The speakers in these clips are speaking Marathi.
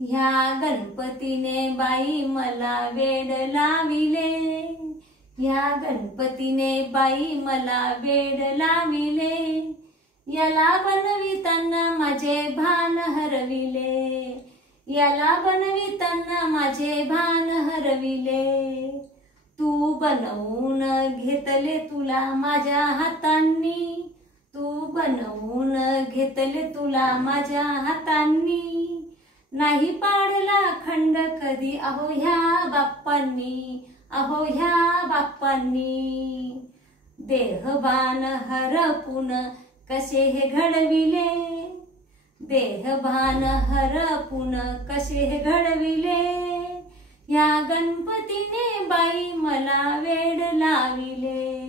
ह्या गणपतीने बाई मला वेड लाविले, ह्या गणपतीने बाई मला वेड लाविले, याला बनविताना माझे भान हरविले, याला बनविताना माझे भान हरविले। तू बनवून घेतले तुला माझ्या हातांनी, तू बनवून घेतले तुला माझ्या हातांनी, नाही पाडला खंड कधी अहो ह्या बाप्पांनी, अहो ह्या बाप्पांनी। देहभान हरपून कसे हे घडविले, देहभान हरपून कसे हे घडविले, या गणपतीने बाई मला वेड लाविले,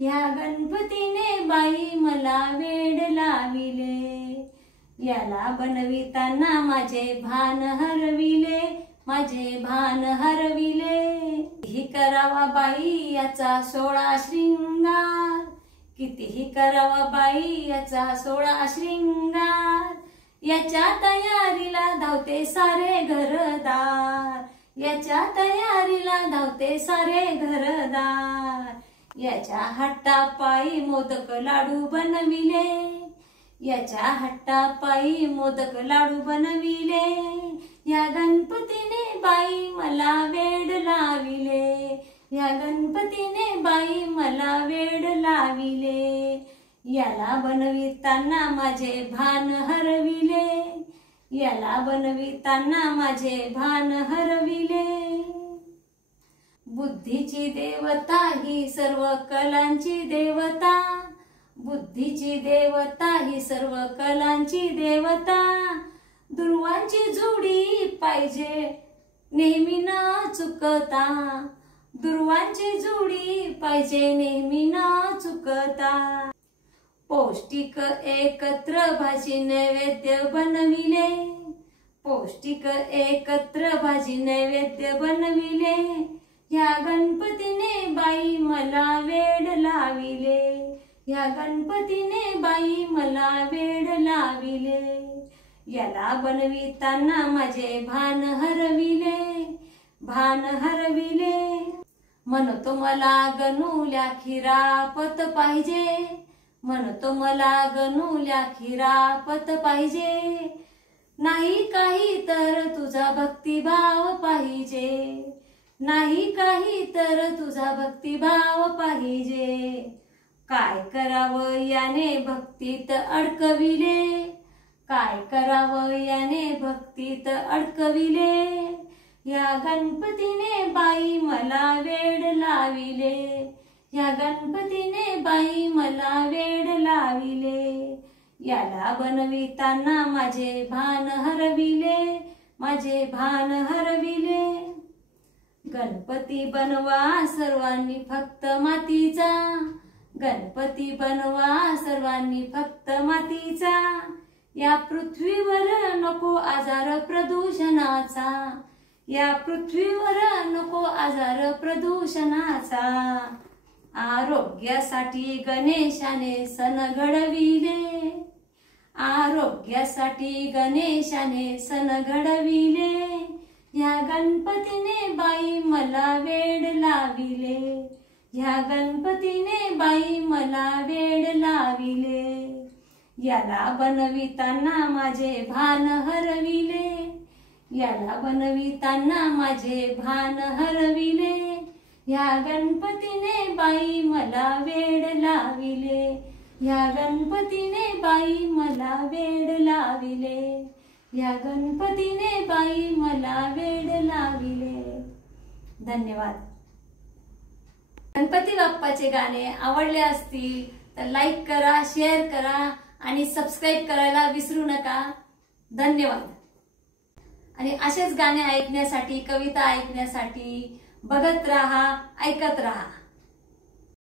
या गणपतीने बाई मला वेड लाविले। याला बनविताना माझे भान हरविले, माझे भान हरविले। कितीही करावा बाई याचा 16 श्रृंगार, कितीही करावा बाई याचा 16 श्रृंगार, याच्या तयारीला धावते सारे घरदार, याच्या तयारीला धावते सारे घरदार। याच्या हट्टापायी मोदक लाडू बनविले, याच्या हट्टापायी मोदक लाडू बनविले, या गणपतीने बाई मला वेड लाविले, या गणपतीने बाई मला वेड लाविले। याला बनविताना माझे भान हरविले, याला बनविताना माझे भान हरविले। बुद्धीची देवता ही सर्व कलांची देवता, बुद्धीची देवता ही सर्व कलांची देवता, दुर्वांची जोडी पाहिजे नेहमी न चुकता, दुर्वांची जोडी पाहिजे नेहमी न चुकता। पौष्टिक एकत्र भाजी नैवेद्य बनविले, पौष्टिक एकत्र भाजी नैवेद्य बनविले, या गणपतीने बाई मला वेड लाविले, या गणपतीने बाई मला वेड लाविले। याला बनविताना माझे भान हरविले, भान हरविले। म्हणतो मला गणूल्या खिरापत पाहिजे, म्हणतो मला गणूल्या खिरापत पाहिजे, नाही काही तर तुझा भक्तिभाव पाहिजे, नाही काही तर तुझा भक्तिभाव पाहिजे। काय करावं याने भक्तीत अडकविले, काय करावं याने भक्तीत अडकविले, या गणपतीने बाई मला वेड लाविले, या गणपतीने बाई मला वेड लाविले। याला बनविताना माझे भान हरविले, माझे भान हरविले। गणपती बनवा सर्वांनी फक्त मातीचा, गणपती बनवा सर्वांनी फक्त मातीचा, या पृथ्वीवर नको आजार प्रदूषणाचा, या पृथ्वीवर नको आजार प्रदूषणाचा। आरोग्यासाठी गणेशाने सण घडविले, आरोग्यासाठी गणेशाने सण घडविले, या गणपतीने बाई मला वेड लाविले, ह्या गणपतीने बाई मला वेड लाविले। याला बनविताना माझे भान हरविले, याला बनविताना माझे भान हरविले, ह्या गणपतीने बाई मला वेड लाविले, ह्या गणपतीने बाई मला वेड लाविले, ह्या गणपतीने बाई मला वेड लाविले। धन्यवाद। गणपती बाप्पाचे गाणे आवडले असतील तर लाईक करा, शेअर करा आणि सबस्क्राईब करायला विसरू नका। धन्यवाद। आणि असेच गाणे ऐकण्यासाठी, कविता ऐकण्यासाठी बघत राहा, ऐकत राहा।